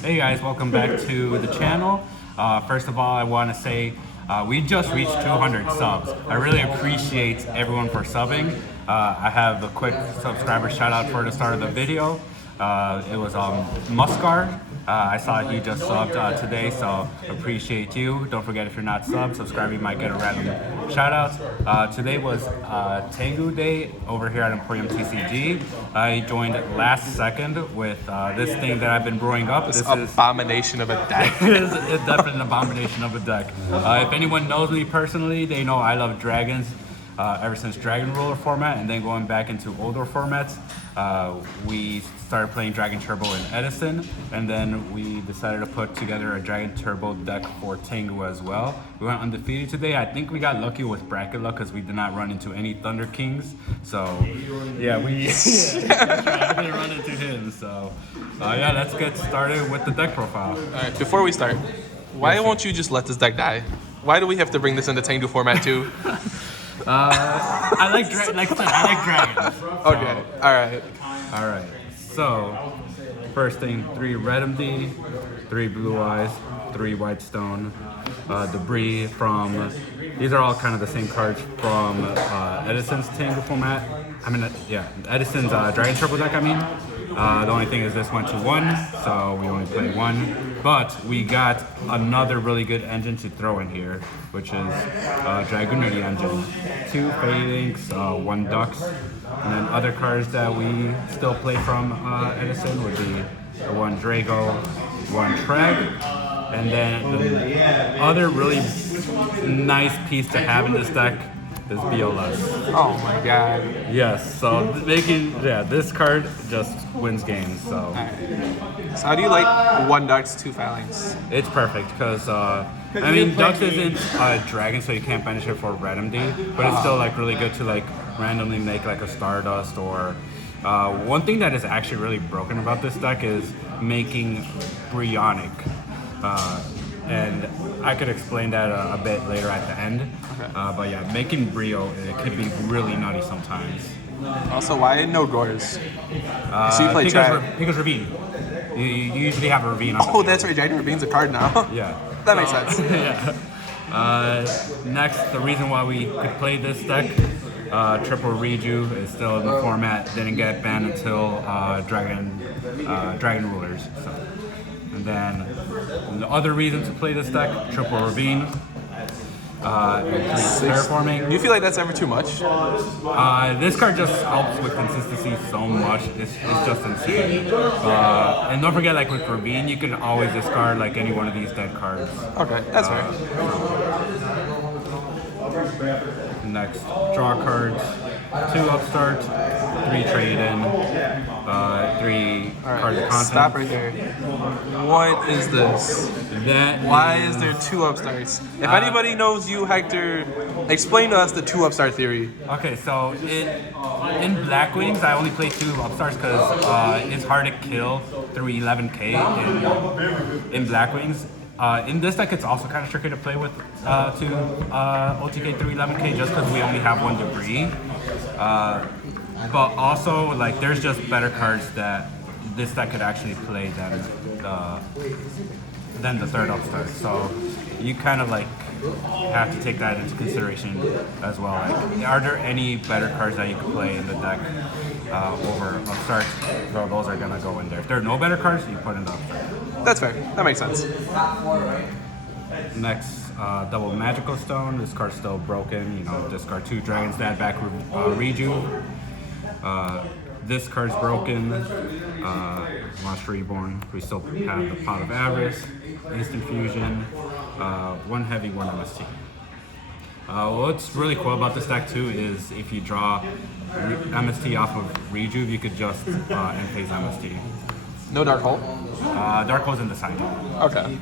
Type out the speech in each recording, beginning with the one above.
Hey guys, welcome back to the channel. First of all, I want to say we just reached 200 subs. I really appreciate everyone for subbing. I have a quick subscriber shout out for the start of the video. It was Muscar. I saw he just subbed today, so appreciate you. Don't forget, if you're not subbed, subscribe, you might get a random shout out. Today was Tengu Day over here at Emporium TCG. I joined last second with this thing that I've been brewing up. This abomination of a deck. It's definitely an abomination of a deck. If anyone knows me personally, they know I love dragons. Ever since Dragon Ruler format, and then going back into older formats, we started playing Dragon Turbo in Edison, and then we decided to put together a Dragon Turbo deck for Tengu as well. We went undefeated today. I think we got lucky with bracket luck because we did not run into any Thunder Kings. So yeah, we didn't run into him. So yeah, let's get started with the deck profile. All right, before we start, why won't you just let this deck die? Why do we have to bring this into Tengu format too? I like dragons. So. Okay, All right. So, first thing, 3 red MD, 3 blue eyes, 3 white stone, debris from. These are all kind of the same cards from Edison's Tengu format. Edison's Dragon Turbo deck. The only thing is this went to 1, so we only played 1. But we got another really good engine to throw in here, which is Dragunity engine. 2 Phalanx, 1 Dux, and then other cards that we still play from Edison would be 1 Drago, 1 Treg, and then the other really nice piece to have in this deck is BLS. Oh my god. Yes, so this card just wins games. So, So how do you like 1 Dux, 2 Phalanx? it's perfect because Dux isn't a dragon, so you can't banish it for red MD, but it's still like really good to like randomly make like a Stardust or. One thing that is actually really broken about this deck is making Bryonic. And I could explain that a bit later at the end. Okay. But yeah, making Brio, it could be really nutty sometimes. Also, why no Gores? So you play because Ravine. You usually have a Ravine on the Oh, field. that's right, Dragon Ravine's a card now. Yeah. That makes sense. Yeah. Next, the reason why we could play this deck, Triple Reju is still in the format, didn't get banned until Dragon Rulers. So. And then the other reason to play this deck, Triple Ravine, 3 Terraforming. Do you feel like that's ever too much? This card just helps with consistency so much. It's just insane. And don't forget, like with Ravine, you can always discard like any one of these dead cards. Okay, that's fair. Next, draw cards, 2 upstart, 3 trade in, 3 cards of content. Stop right there. What is this? Why is there 2 upstarts? If anybody knows you, Hector, explain to us the 2 upstart theory. Okay, so in Black Wings, I only play 2 upstarts because it's hard to kill through 11k in Black Wings. In this deck, it's also kind of tricky to play with 2 OTK through 11k just because we only have 1 debris. But also, like, there's just better cards that this deck could actually play than the 3rd upstart. So you kind of like have to take that into consideration as well. Like, are there any better cards that you can play in the deck over upstart? So those are gonna go in there. If there are no better cards, you put in the upstart. That's fair. That makes sense. Next, double Magical Stone. This card's still broken. Discard 2 Dragon's Dad back Reju. This card's broken. Monster Reborn. We still have the Pot of Avarice, Instant Fusion, 1 heavy, 1 MST. What's really cool about this deck too is if you draw MST off of Rejuve, you could just end phase MST. No Dark Hole? Dark Hole's in the side. Okay.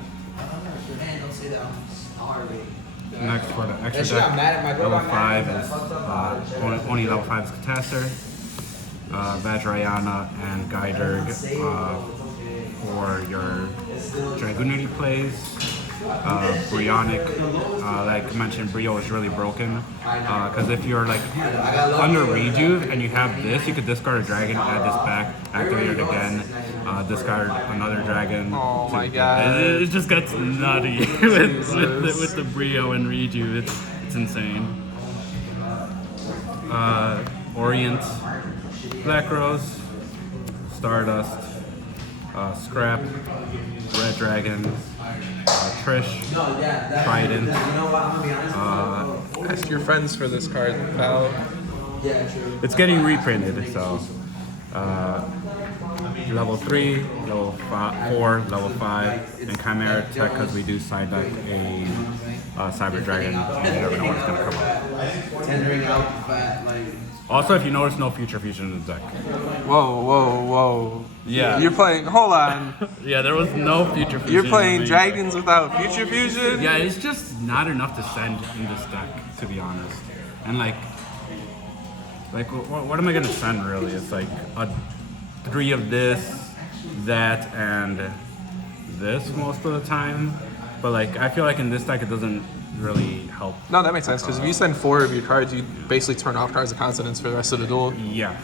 Next for the extra deck, level 5 is only level 5 is Catastor, Vajrayana and Guiderg for your Dragunity plays. Bryonic, like I mentioned, Brio is really broken because if you're like under Rejuve and you have this, you could discard a dragon, add this back, activate it again, discard another dragon. Oh my god. It just gets nutty with the Brio and Riju. It's insane. Orient, Black Rose, Stardust, Scrap, Red Dragon, Trish, Trident. Ask your friends for this card, pal. It's getting reprinted, so level 3, level 4, level 5, and Chimera Tech because we do side deck a Cyber Dragon. You never know when it's gonna come up. Also, if you notice, no Future Fusion in the deck. Whoa. Yeah. You're playing, hold on. Yeah, there was no Future Fusion. You're playing in the dragons without Future Fusion? Yeah, it's just not enough to send in this deck, to be honest. And like what am I gonna send really? It's like 3 of this, that, and this most of the time. But like, I feel like in this deck it doesn't really help. No, that makes sense, because if you send 4 of your cards, you basically turn off cards of consonants for the rest of the duel. Yeah.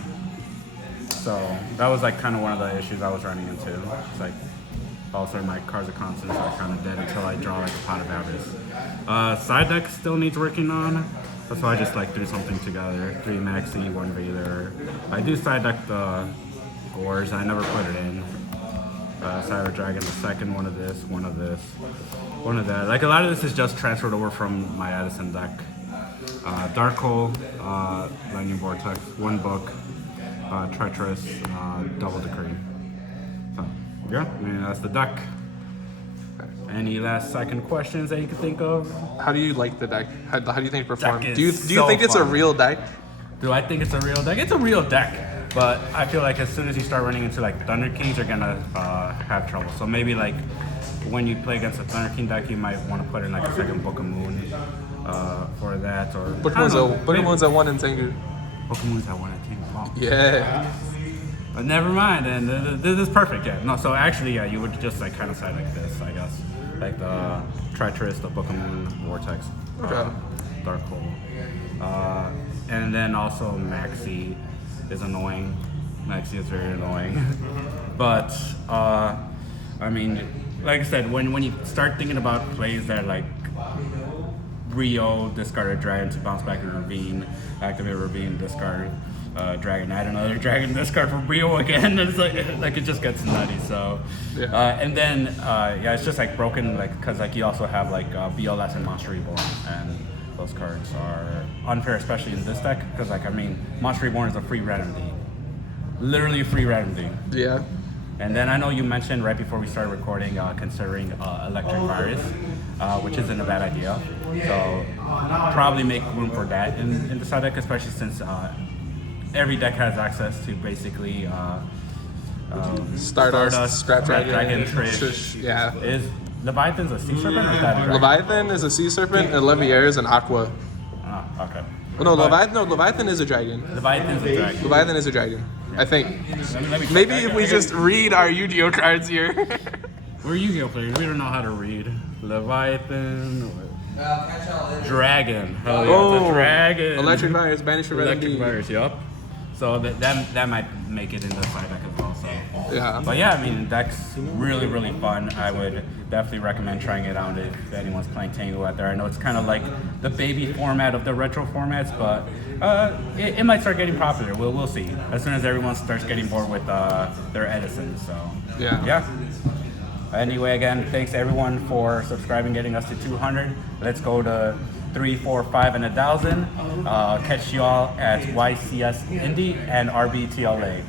So that was like kind of one of the issues I was running into. It's like also my cards of consonants are kind of dead until I draw like a pot of avarice. Side deck still needs working on. That's why I just like threw something together. 3 Maxi, 1 Vader. I do side deck the Gores. I never put it in. Cyber Dragon, the second one of this, one of this, one of that. Like a lot of this is just transferred over from my Edison deck. Dark Hole, Lightning Vortex, 1 book, Treacherous, Double Decree. So yeah, I mean that's the deck. Any last second questions that you can think of? How do you like the deck? How do you think it performs? Deck Do you is think so it's a fun. real deck? Do I think it's a real deck? It's a real deck, but I feel like as soon as you start running into like Thunder Kings, you're gonna have trouble. So maybe like when you play against a Thunder King deck, you might want to put in like a second Book of Moon for that, or Book of Moon's at 1 in Tengu. Book of Moon's at 1 in Tengu. Wow. Yeah. But never mind, and this is perfect. Yeah, no. So actually, yeah, you would just like kind of side like this, I guess, like the Treacherous, the Book of Moon, Vortex, Dark Hole, and then also Maxi is annoying. Maxi is very annoying, but I mean, like I said, when you start thinking about plays that like Rio, discard a dragon to bounce back in Ravine, activate Ravine, discard dragon, add another dragon, discard for Rio again. It's like it just gets nutty. So, Yeah. And then yeah, it's just like broken, like because like you also have like BLS and Monster Reborn, and those cards are unfair, especially in this deck, because like I mean, Monster Reborn is a free remedy, literally a free remedy. Yeah. And then I know you mentioned right before we started recording, considering Electric Virus, which isn't a bad idea. So probably make room for that in the side deck, especially since every deck has access to basically Stardust, Scrap Dragon, Trish. Yeah. Is Leviathan's a sea serpent or is that a dragon? Leviathan is a sea serpent, and Leviair is an aqua. Oh, okay. Oh, no, But Leviathan is a dragon. Leviathan's a dragon. Leviathan is a dragon, I think. Let me check. Maybe if we just read our Yu-Gi-Oh cards here. We're Yu-Gi-Oh players. We don't know how to read. Leviathan. Dragon. Hell yeah, it's a dragon. Electric Virus, banish for red Electric indeed. Virus, yup. So that might make it into the side deck as well. So. Yeah. But yeah, I mean, deck's really, really fun. I would definitely recommend trying it out if anyone's playing Tengu out there. I know it's kind of like the baby format of the retro formats, but it might start getting popular. We'll see. As soon as everyone starts getting bored with their Edison. So yeah. Anyway, again, thanks everyone for subscribing, getting us to 200. Let's go to 3, 4, 5, and 1,000. Catch y'all at YCS Indy and RBTLA.